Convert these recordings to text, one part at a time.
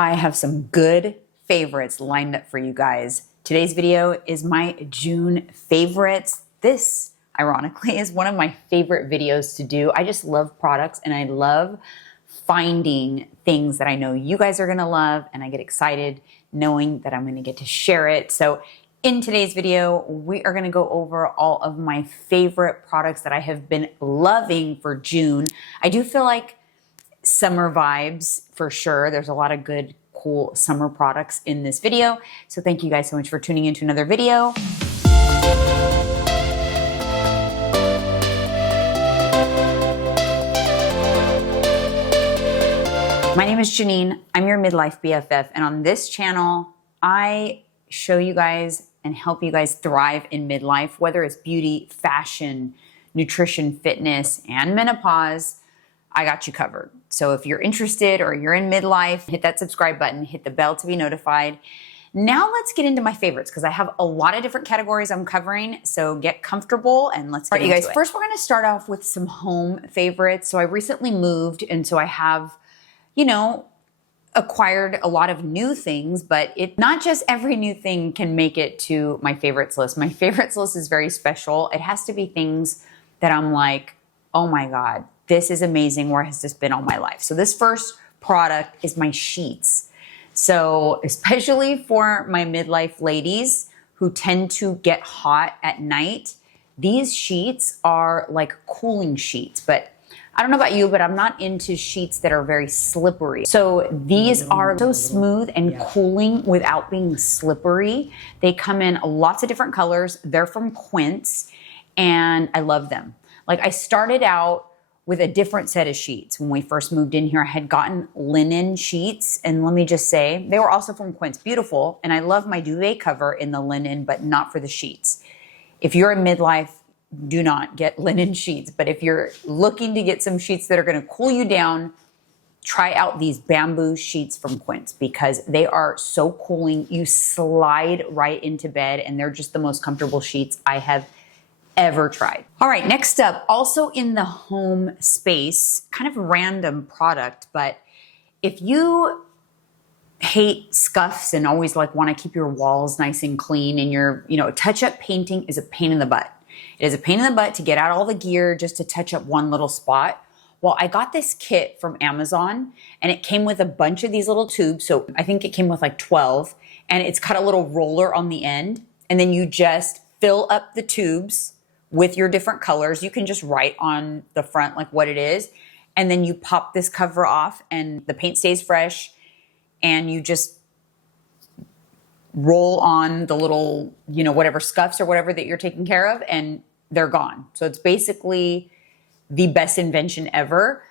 I have some good favorites lined up for you guys. Today's video is my June favorites. This, ironically, is one of my favorite videos to do. I just love products and I love finding things that I know you guys are gonna love, and I get excited knowing that I'm gonna get to share it. So in today's video, we are gonna go over all of my favorite products that I have been loving for June. I do feel like summer vibes for sure. There's a lot of good, cool summer products in this video. So thank you guys so much for tuning into another video. My name is Jeanine. I'm your midlife BFF. And on this channel, I show you guys and help you guys thrive in midlife, whether it's beauty, fashion, nutrition, fitness, and menopause. I got you covered. So if you're interested or you're in midlife, hit that subscribe button, hit the bell to be notified. Now let's get into my favorites because I have a lot of different categories I'm covering. So get comfortable and let's get into it. All right, you guys, first we're going to start off with some home favorites. So I recently moved, and so I have, acquired a lot of new things, but not just every new thing can make it to my favorites list. My favorites list is very special. It has to be things that I'm like, oh my God, this is amazing. Where has this been all my life? So this first product is my sheets. So especially for my midlife ladies who tend to get hot at night, these sheets are like cooling sheets. But I don't know about you, but I'm not into sheets that are very slippery. So these are so smooth and cooling without being slippery. They come in lots of different colors. They're from Quince and I love them. Like, I started out with a different set of sheets. When we first moved in here, I had gotten linen sheets, and let me just say, they were also from Quince, beautiful. And I love my duvet cover in the linen, but not for the sheets. If you're in midlife, do not get linen sheets. But if you're looking to get some sheets that are gonna cool you down, try out these bamboo sheets from Quince because they are so cooling. You slide right into bed and they're just the most comfortable sheets I have ever tried. All right, next up, also in the home space, kind of a random product, but if you hate scuffs and always like want to keep your walls nice and clean, and your, touch-up painting is a pain in the butt. It is a pain in the butt to get out all the gear just to touch up one little spot. Well, I got this kit from Amazon and it came with a bunch of these little tubes. So I think it came with like 12, and it's got a little roller on the end, and then you just fill up the tubes with your different colors. You can just write on the front like what it is, and then you pop this cover off and the paint stays fresh, and you just roll on the little, whatever scuffs or whatever that you're taking care of, and they're gone. So it's basically the best invention ever.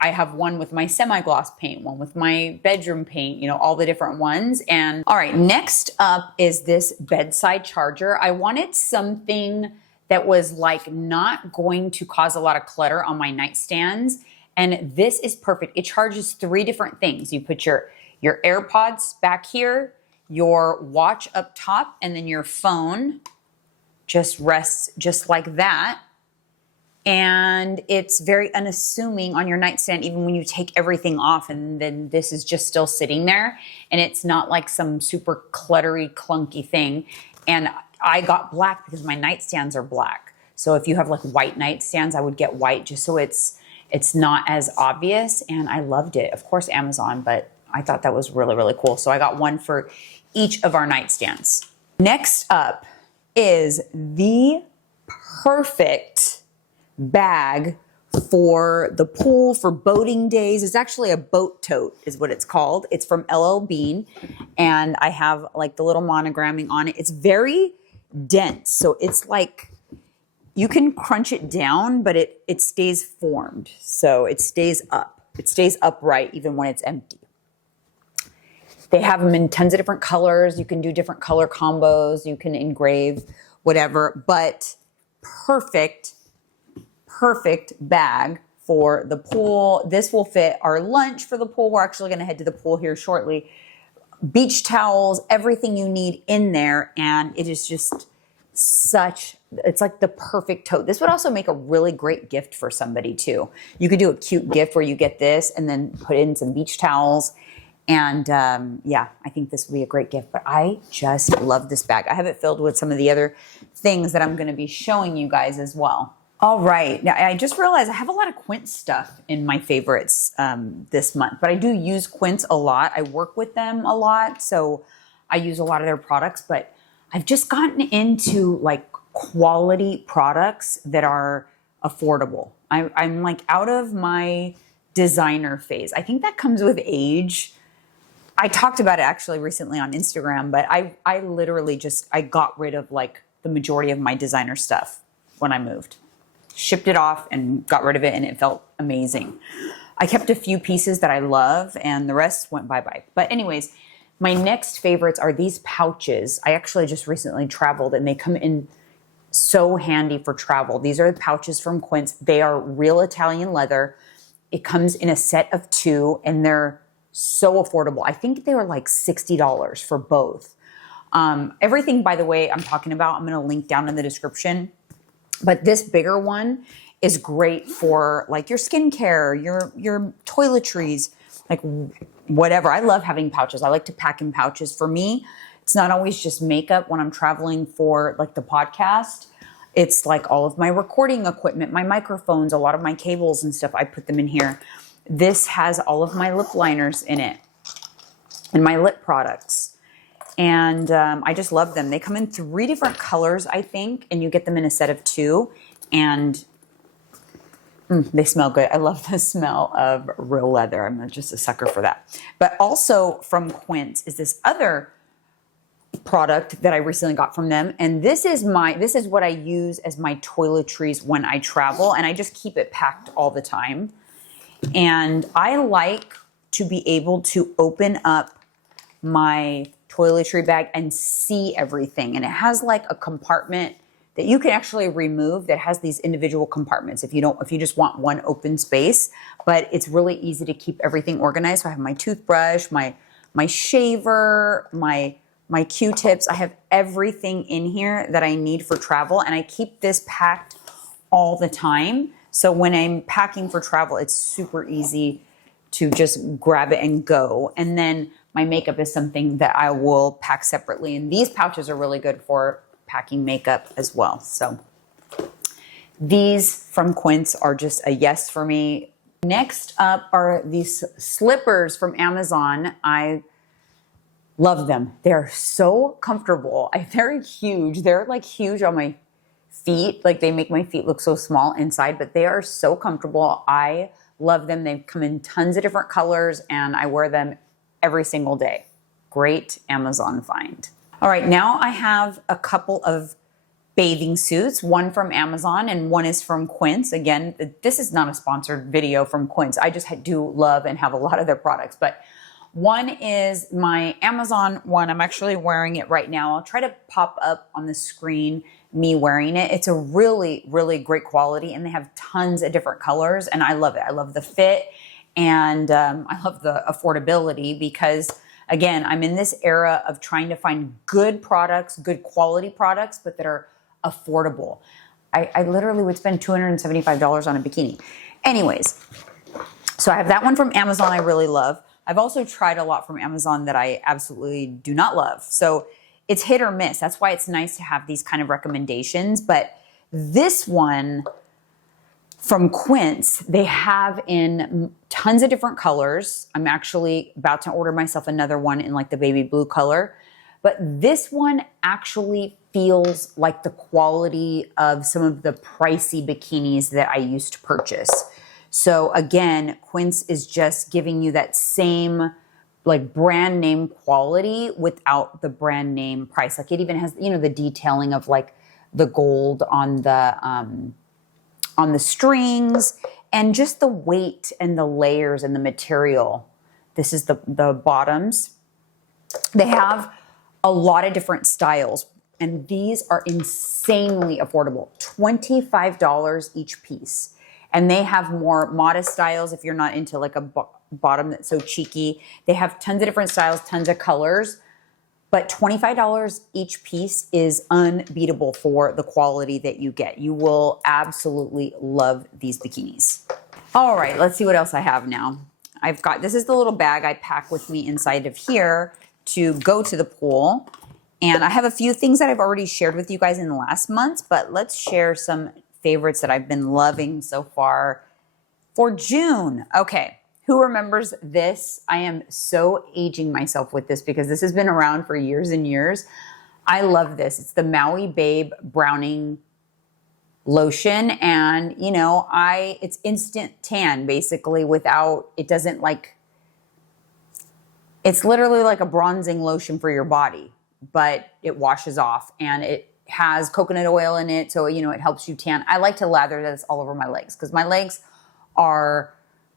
I have one with my semi-gloss paint, one with my bedroom paint, all the different ones. And all right, next up is this bedside charger. I wanted something that was like not going to cause a lot of clutter on my nightstands. And this is perfect. It charges 3 different things. You put your AirPods back here, your watch up top, and then your phone just rests just like that. And it's very unassuming on your nightstand, even when you take everything off, and then this is just still sitting there. And it's not like some super cluttery, clunky thing. And I got black because my nightstands are black. So if you have like white nightstands, I would get white just so it's not as obvious. And I loved it. Of course, Amazon, but I thought that was really, really cool. So I got one for each of our nightstands. Next up is the perfect bag for the pool, for boating days. It's actually a boat tote is what it's called. It's from LL Bean, and I have like the little monogramming on it. It's very dense, so it's like you can crunch it down, but it stays formed, so it stays up. It stays upright even when it's empty. They have them in tons of different colors. You can do different color combos. You can engrave whatever, but perfect bag for the pool. This will fit our lunch for the pool. We're actually going to head to the pool here shortly. Beach towels, everything you need in there, and it is just it's like the perfect tote. This would also make a really great gift for somebody too. You could do a cute gift where you get this and then put in some beach towels And yeah, I think this would be a great gift, but I just love this bag. I have it filled with some of the other things that I'm going to be showing you guys as well. All right, now I just realized I have a lot of Quince stuff in my favorites this month, but I do use Quince a lot. I work with them a lot, so I use a lot of their products, but I've just gotten into like quality products that are affordable. I'm like out of my designer phase. I think that comes with age. I talked about it actually recently on Instagram, but I literally I got rid of like the majority of my designer stuff when I moved. Shipped it off and got rid of it, and it felt amazing. I kept a few pieces that I love, and the rest went bye-bye. But anyways, my next favorites are these pouches. I actually just recently traveled, and they come in so handy for travel. These are the pouches from Quince. They are real Italian leather. It comes in a set of 2, and they're so affordable. I think they were like $60 for both. Everything, by the way, I'm talking about, I'm going to link down in the description. But this bigger one is great for like your skincare, your toiletries, like whatever. I love having pouches. I like to pack in pouches. For me, it's not always just makeup when I'm traveling for like the podcast. It's like all of my recording equipment, my microphones, a lot of my cables and stuff. I put them in here. This has all of my lip liners in it and my lip products. And I just love them. They come in 3 different colors, I think, and you get them in a set of 2. And they smell good. I love the smell of real leather. I'm just a sucker for that. But also from Quince is this other product that I recently got from them. And this is what I use as my toiletries when I travel. And I just keep it packed all the time. And I like to be able to open up my toiletry bag and see everything. And it has like a compartment that you can actually remove that has these individual compartments if you just want one open space. But it's really easy to keep everything organized. So I have my toothbrush, my shaver, my Q-tips. I have everything in here that I need for travel, and I keep this packed all the time. So when I'm packing for travel, it's super easy to just grab it and go. And then my makeup is something that I will pack separately. And these pouches are really good for packing makeup as well. So these from Quince are just a yes for me. Next up are these slippers from Amazon. I love them. They're so comfortable. They're huge. They're like huge on my feet. Like they make my feet look so small inside, but they are so comfortable. I love them. They come in tons of different colors, and I wear them every single day. Great Amazon find. All right, now I have a couple of bathing suits, one from Amazon and one is from Quince. Again, this is not a sponsored video from Quince. I just do love and have a lot of their products, but one is my Amazon one. I'm actually wearing it right now. I'll try to pop up on the screen me wearing it. It's a really, really great quality, and they have tons of different colors, and I love it. I love the fit, and I love the affordability because, again, I'm in this era of trying to find good products, good quality products, but that are affordable. I literally would spend $275 on a bikini. Anyways, so I have that one from Amazon I really love. I've also tried a lot from Amazon that I absolutely do not love. So it's hit or miss. That's why it's nice to have these kind of recommendations. But this one from Quince, they have in tons of different colors. I'm actually about to order myself another one in like the baby blue color. But this one actually feels like the quality of some of the pricey bikinis that I used to purchase. So again, Quince is just giving you that same like brand name quality without the brand name price. Like it even has, you know, the detailing of like the gold on the strings and just the weight and the layers and the material. This is the bottoms. They have a lot of different styles, and these are insanely affordable. $25 each piece. And they have more modest styles if you're not into like a bottom that's so cheeky. They have tons of different styles, tons of colors, but $25 each piece is unbeatable for the quality that you get. You will absolutely love these bikinis. All right, let's see what else I have now. this is the little bag I pack with me inside of here to go to the pool. And I have a few things that I've already shared with you guys in the last months, but let's share some favorites that I've been loving so far for June. Okay, who remembers this? I am so aging myself with this because this has been around for years and years. I love this. It's the Maui Babe Browning lotion, and you know, it's instant tan basically without, it doesn't like, it's literally like a bronzing lotion for your body, but it washes off and it has coconut oil in it, so you know, it helps you tan. I like to lather this all over my legs because my legs are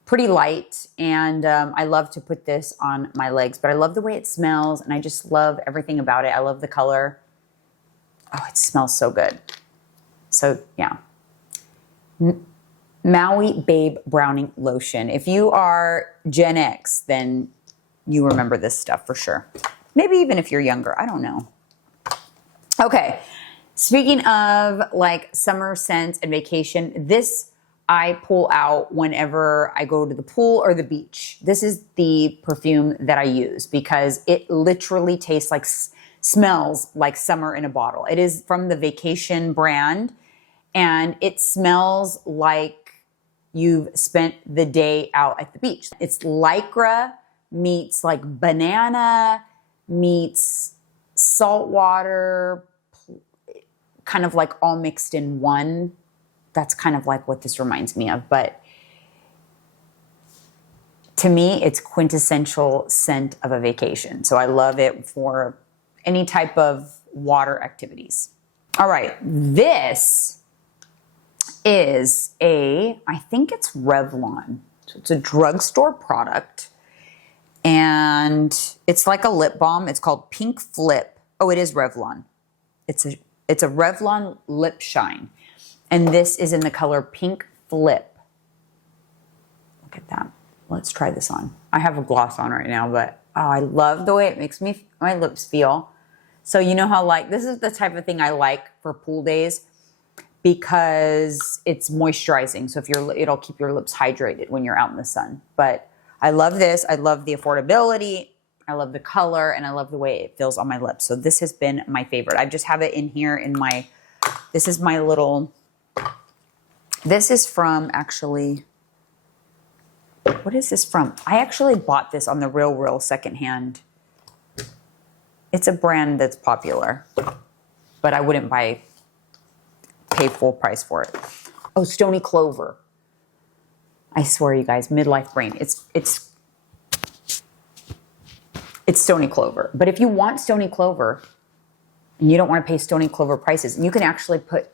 pretty light, and I love to put this on my legs, but I love the way it smells and I just love everything about it. I love the color. Oh, it smells so good. So yeah, Maui Babe Browning Lotion. If you are Gen X, then you remember this stuff for sure. Maybe even if you're younger, I don't know. Okay, speaking of like summer scents and vacation, this I pull out whenever I go to the pool or the beach. This is the perfume that I use because it literally tastes like, smells like summer in a bottle. It is from the Vacation brand, and it smells like you've spent the day out at the beach. It's lycra meets like banana meets salt water, kind of like all mixed in one. That's kind of like what this reminds me of. But to me, it's quintessential scent of a vacation. So I love it for any type of water activities. All right, this is I think it's Revlon. So it's a drugstore product, and it's like a lip balm. It's called Pink Flip. Oh, it is Revlon. It's a Revlon lip shine, and this is in the color Pink Flip. Look at that. Let's try this on. I have a gloss on right now, but oh, I love the way it makes my lips feel. So you know how like, this is the type of thing I like for pool days because it's moisturizing. So it'll keep your lips hydrated when you're out in the sun. But I love this. I love the affordability. I love the color, and I love the way it feels on my lips. So this has been my favorite. I just have it in here in my, this is my little, this is from actually, what is this from? I actually bought this on the Real secondhand. It's a brand that's popular, but I wouldn't pay full price for it. Oh, Stony Clover. I swear, you guys, midlife brain. It's Stony Clover. But if you want Stony Clover and you don't want to pay Stony Clover prices, you can actually put,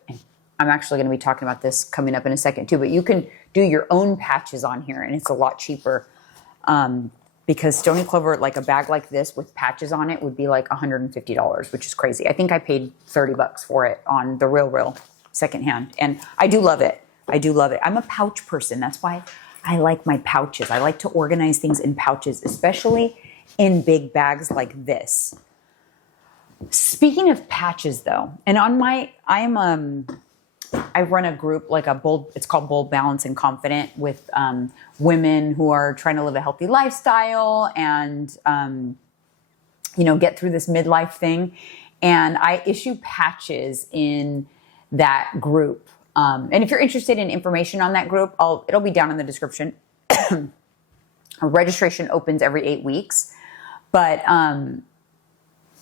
I'm actually going to be talking about this coming up in a second too, but you can do your own patches on here, and it's a lot cheaper. Because Stony Clover, like a bag like this with patches on it, would be like $150, which is crazy. I think I paid $30 for it on the Real secondhand, and I do love it. I do love it. I'm a pouch person. That's why I like my pouches. I like to organize things in pouches, especially in big bags like this. Speaking of patches though, and on my, I run a group, like it's called Bold, Balanced, and Confident, with women who are trying to live a healthy lifestyle and, get through this midlife thing. And I issue patches in that group. And if you're interested in information on that group, it'll be down in the description. Registration opens every 8 weeks. But I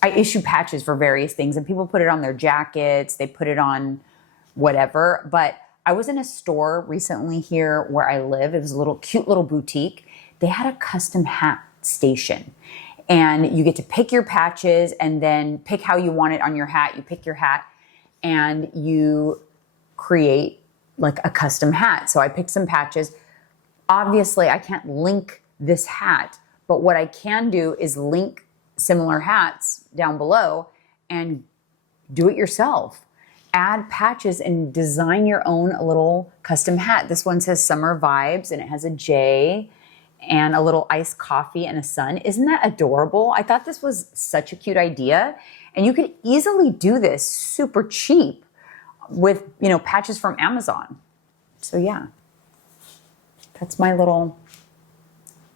issue patches for various things, and people put it on their jackets. They put it on whatever. But I was in a store recently here where I live. It was a cute little boutique. They had a custom hat station, and you get to pick your patches and then pick how you want it on your hat. You pick your hat and you create like a custom hat. So I picked some patches. Obviously, I can't link this hat, but what I can do is link similar hats down below and do it yourself. Add patches and design your own little custom hat. This one says Summer Vibes, and it has a J and a little iced coffee and a sun. Isn't that adorable? I thought this was such a cute idea. And you could easily do this super cheap with, patches from Amazon. So yeah, that's my little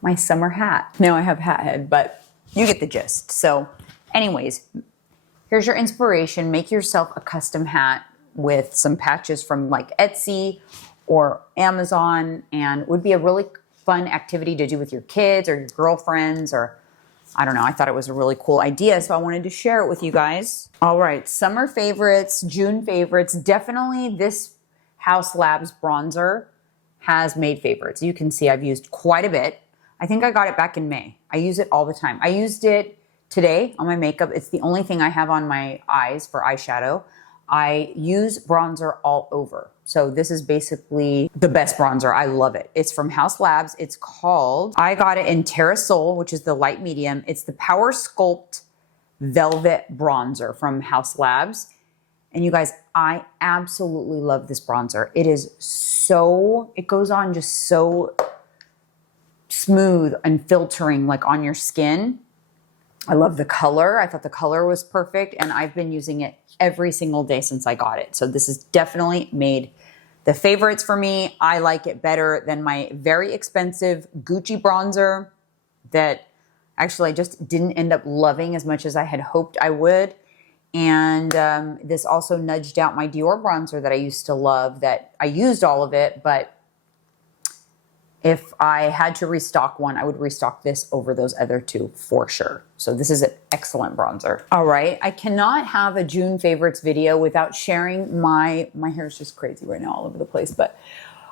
my summer hat. Now I have hat head, but you get the gist. So anyways, here's your inspiration. Make yourself a custom hat with some patches from like Etsy or Amazon, and would be a really fun activity to do with your kids or your girlfriends, or I don't know. I thought it was a really cool idea, so I wanted to share it with you guys. All right, summer favorites, June favorites. Definitely this House Labs bronzer has made favorites. You can see I've used quite a bit. I think I got it back in May. I use it all the time. I used it today on my makeup. It's the only thing I have on my eyes for eyeshadow. I use bronzer all over. So this is basically the best bronzer. I love it. It's from House Labs. It's called, I got it in Terrasol, which is the light medium. It's the Power Sculpt Velvet Bronzer from House Labs. And you guys, I absolutely love this bronzer. It is so, it goes on just so smooth and filtering like on your skin. I love the color. I thought the color was perfect, and I've been using it every single day since I got it. So this has definitely made the favorites for me. I like it better than my very expensive Gucci bronzer that actually I just didn't end up loving as much as I had hoped I would. And this also nudged out my Dior bronzer that I used to love, that I used all of it, but if I had to restock one, I would restock this over those other two for sure. So this is an excellent bronzer. All right, I cannot have a June favorites video without sharing my hair is just crazy right now all over the place, but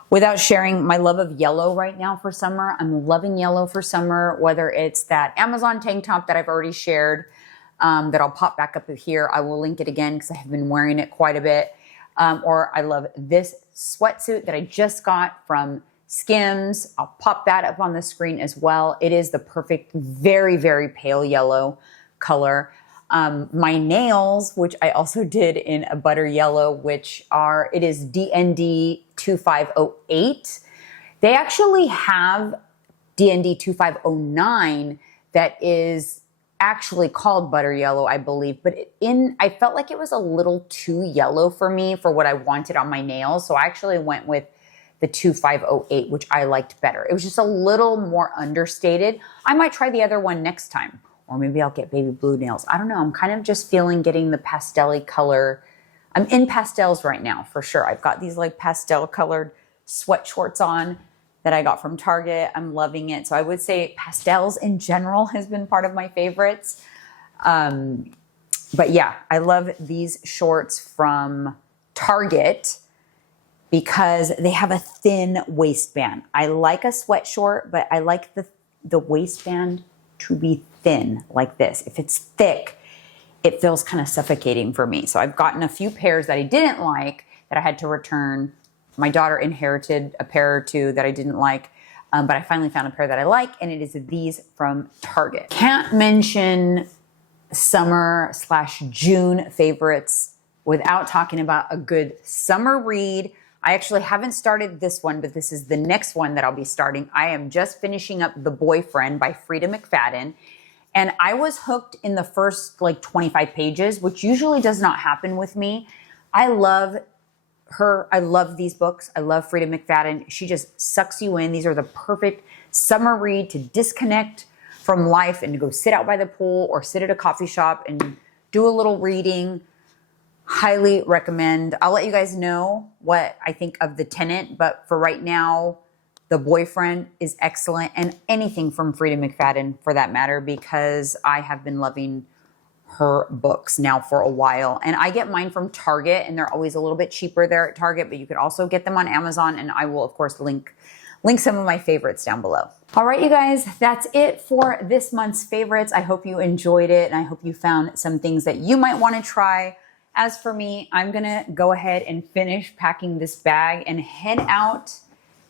without sharing my love of yellow right now for summer. I'm loving yellow for summer, whether it's that Amazon tank top that I've already shared, that I'll pop back up here. I will link it again because I have been wearing it quite a bit. Or I love this sweatsuit that I just got from Skims. I'll pop that up on the screen as well. It is the perfect, very, very pale yellow color. My nails, which I also did in a butter yellow, which are, it is DND 2508. They actually have DND 2509 that is actually called butter yellow, I believe, but I felt like it was a little too yellow for me for what I wanted on my nails. So I actually went with the 2508, which I liked better. It was just a little more understated. I might try the other one next time, or maybe I'll get baby blue nails. I don't know. I'm kind of just feeling getting the pastel-y color. I'm in pastels right now for sure. I've got these like pastel colored sweat shorts on that I got from Target. I'm loving it. So I would say pastels in general has been part of my favorites. But yeah, I love these shorts from Target because they have a thin waistband. I like a sweat short, but I like the waistband to be thin like this. If it's thick, it feels kind of suffocating for me. So I've gotten a few pairs that I didn't like that I had to return. My daughter inherited a pair or two that I didn't like, but I finally found a pair that I like, and it is these from Target. Can't mention summer/June favorites without talking about a good summer read. I actually haven't started this one, but this is the next one that I'll be starting. I am just finishing up The Boyfriend by Frida McFadden. And I was hooked in the first like 25 pages, which usually does not happen with me. I love her. I love these books. I love Frida McFadden. She just sucks you in. These are the perfect summer read to disconnect from life and to go sit out by the pool or sit at a coffee shop and do a little reading. Highly recommend. I'll let you guys know what I think of The Tenant, but for right now, The Boyfriend is excellent, and anything from Frida McFadden for that matter, because I have been loving her books now for a while. And I get mine from Target, and they're always a little bit cheaper there at Target, but you can also get them on Amazon, and I will, of course, link some of my favorites down below. All right, you guys, that's it for this month's favorites. I hope you enjoyed it, and I hope you found some things that you might want to try. As for me, I'm gonna go ahead and finish packing this bag and head out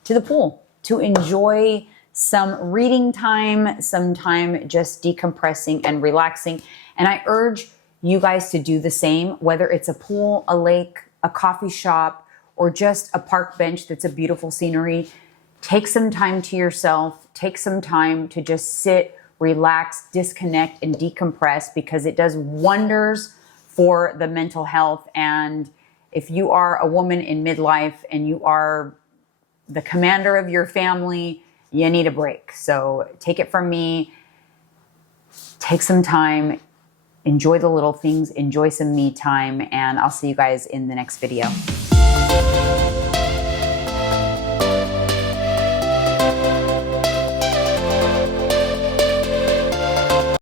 to the pool to enjoy some reading time, some time just decompressing and relaxing. And I urge you guys to do the same, whether it's a pool, a lake, a coffee shop, or just a park bench that's a beautiful scenery. Take some time to yourself, take some time to just sit, relax, disconnect, and decompress, because it does wonders for the mental health. And if you are a woman in midlife and you are the commander of your family, you need a break. So take it from me. Take some time, enjoy the little things, enjoy some me time, and I'll see you guys in the next video.